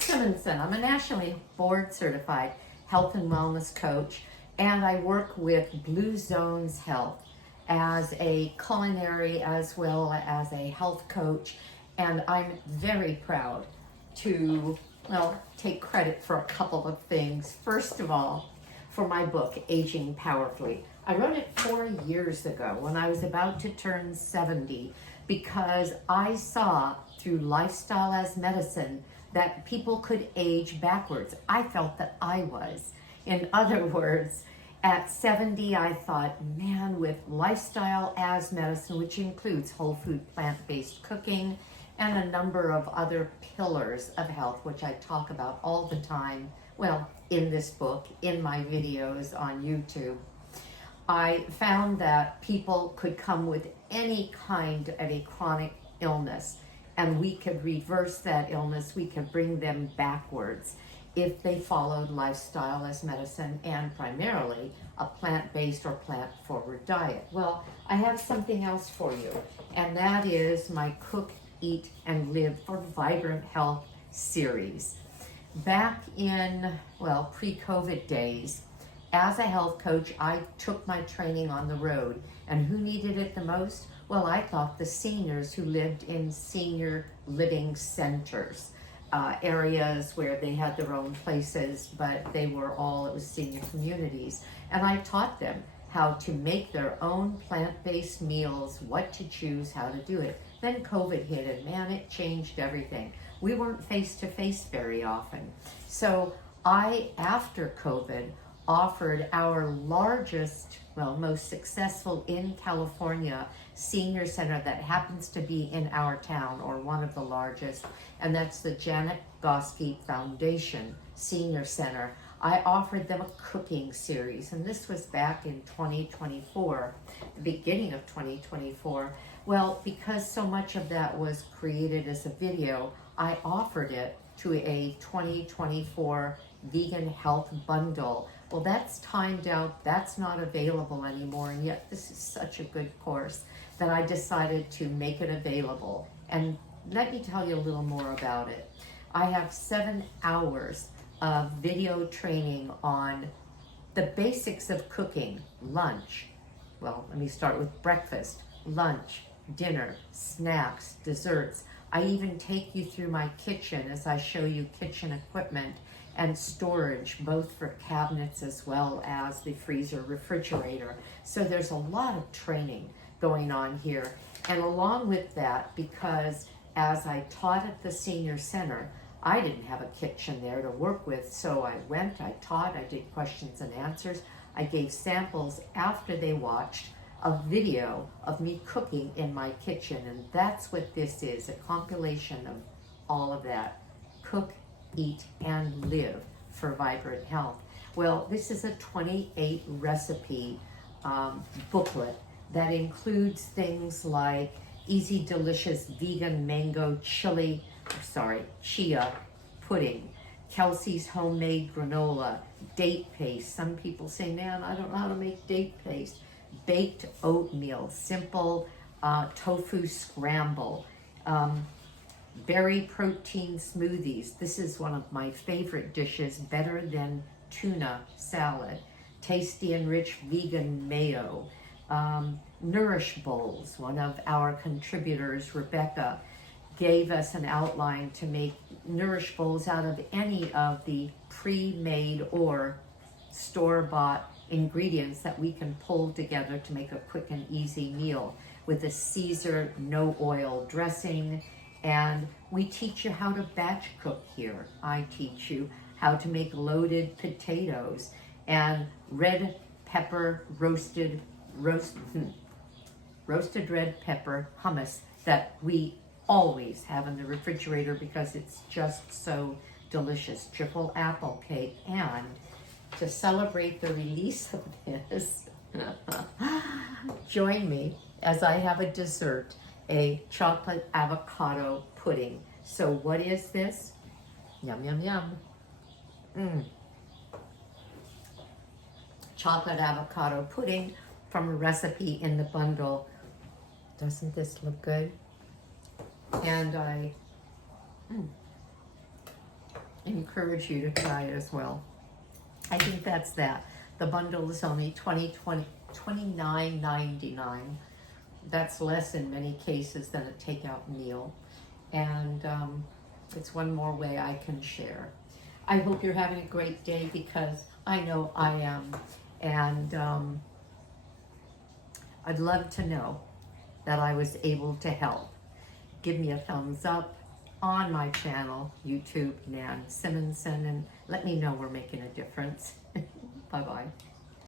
Simonsen. I'm a nationally board certified health and wellness coach, and I work with Blue Zones Health as a culinary as well as a health coach. And I'm very proud to, well, take credit for a couple of things. First of all, for my book, Aging Powerfully. I wrote it 4 years ago when I was about to turn 70 because I saw through lifestyle as medicine that people could age backwards. I felt that I was. In other words, at 70, I thought, man, with lifestyle as medicine, which includes whole food, plant-based cooking, and a number of other pillars of health, which I talk about all the time, well, in this book, in my videos on YouTube, I found that people could come with any kind of a chronic illness, and we could reverse that illness, we could bring them backwards if they followed lifestyle as medicine and primarily a plant-based or plant-forward diet. Well, I have something else for you, and that is my Cook, Eat, and Live for Vibrant Health series. Back in, well, pre-COVID days, as a health coach, I took my training on the road. And who needed it the most? Well, I thought the seniors who lived in senior living centers, areas where they had their own places, but they were all, it was senior communities. And I taught them how to make their own plant-based meals, what to choose, how to do it. Then COVID hit, and man, it changed everything. We weren't face-to-face very often. So I, after COVID, offered our largest, well, most successful in California senior center that happens to be in our town, or one of the largest, and that's the Janet Goski Foundation Senior Center. I offered them a cooking series, and this was back in 2024, the beginning of 2024. Well, because so much of that was created as a video, I offered it to a 2024 vegan health bundle. Well, that's timed out, that's not available anymore, and yet this is such a good course that I decided to make it available. And let me tell you a little more about it. I have 7 hours of video training on the basics of cooking, lunch. Well, let me start with breakfast, lunch, dinner, snacks, desserts. I even take you through my kitchen as I show you kitchen equipment and storage, both for cabinets as well as the freezer refrigerator. So there's a lot of training going on here. And along with that, because as I taught at the senior center, I didn't have a kitchen there to work with, so I went, I taught, I did questions and answers. I gave samples after they watched a video of me cooking in my kitchen, and that's what this is, a compilation of all of that. Cook, Eat, and Live for Vibrant Health. Well, this is a 28 recipe booklet that includes things like easy, delicious vegan mango chia pudding, Kelsey's homemade granola, date paste. Some people say, man, I don't know how to make date paste. Baked oatmeal, simple tofu scramble, berry protein smoothies. This is one of my favorite dishes, better than tuna salad. Tasty and rich vegan mayo. Nourish bowls. One of our contributors, Rebecca, gave us an outline to make nourish bowls out of any of the pre-made or store-bought ingredients that we can pull together to make a quick and easy meal with a Caesar no oil dressing. And we teach you how to batch cook here. I teach you how to make loaded potatoes and red pepper roasted red pepper hummus that we always have in the refrigerator because it's just so delicious. Triple apple cake. And to celebrate the release of this, join me as I have a dessert, a chocolate avocado pudding. So what is this? Yum, yum, yum. Chocolate avocado pudding from a recipe in the bundle. Doesn't this look good? And encourage you to try it as well. I think that's that. The bundle is only $29.99. That's less in many cases than a takeout meal. And it's one more way I can share. I hope you're having a great day, because I know I am. And I'd love to know that I was able to help. Give me a thumbs up on my channel, YouTube, Nan Simonsen, and let me know we're making a difference. Bye-bye.